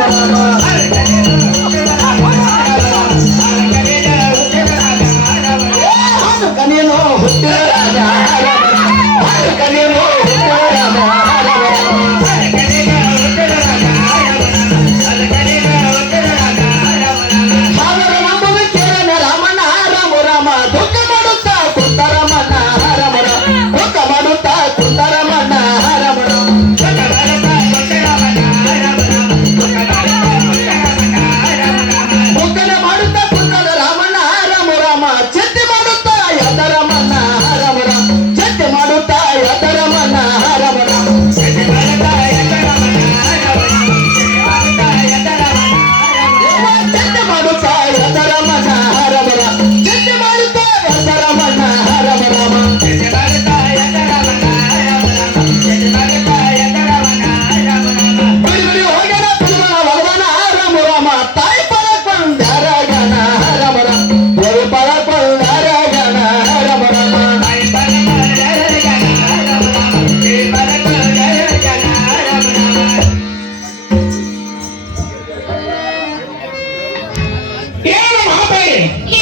我妈妈，哎。He yeah.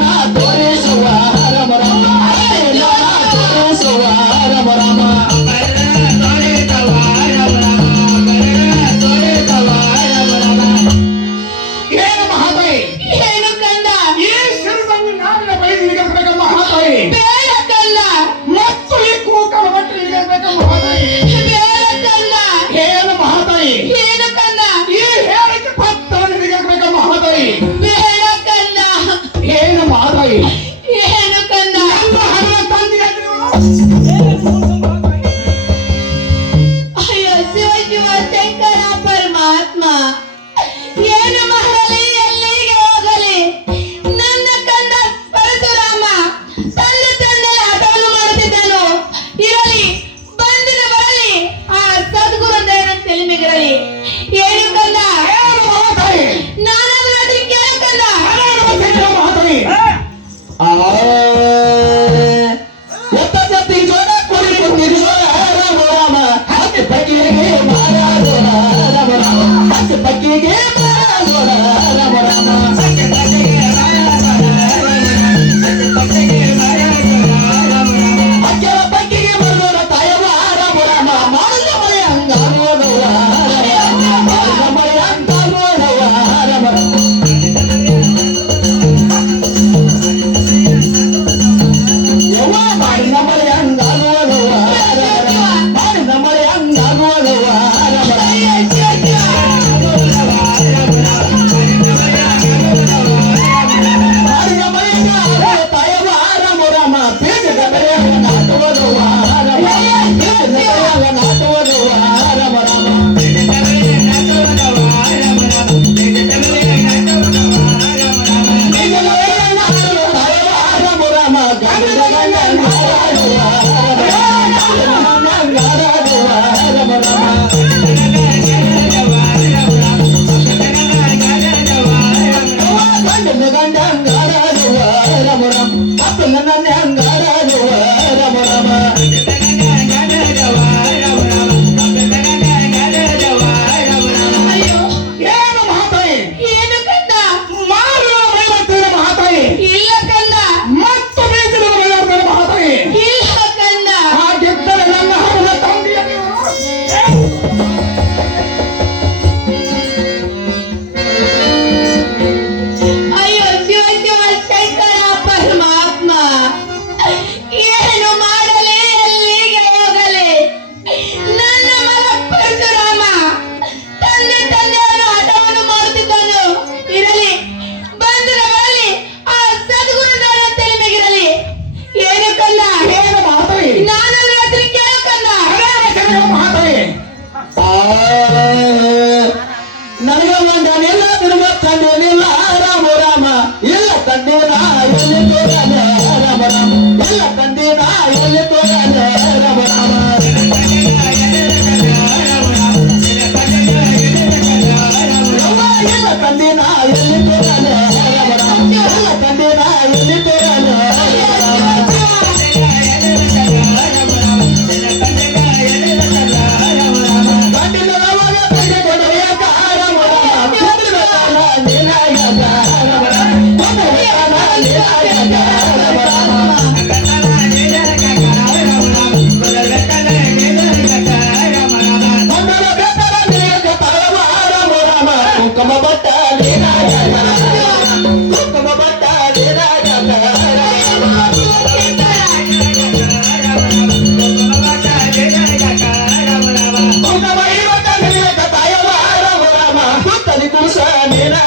agora தந்தேனா எல்லாம் தோறாத ராமராமா எல்லாம் தந்தேனா எல்லாம் தோறாத ராமராமா எல்லாம் தந்தேனா எல்லாம் தோறாத ராமராமா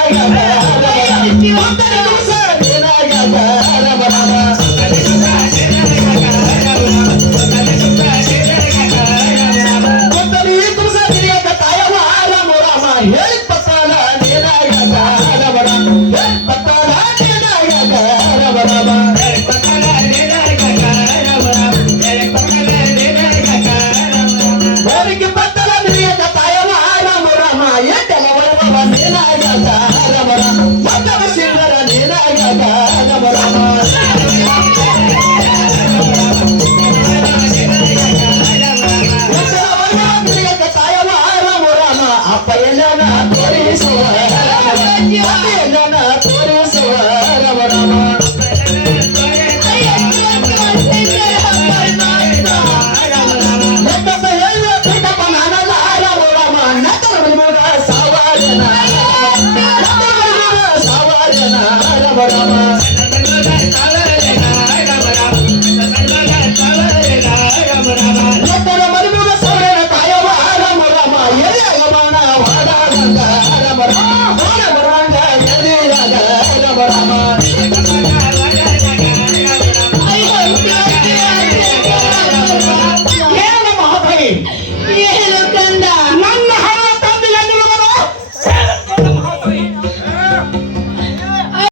Hey, hey, gonna hey, hey, hey, hey,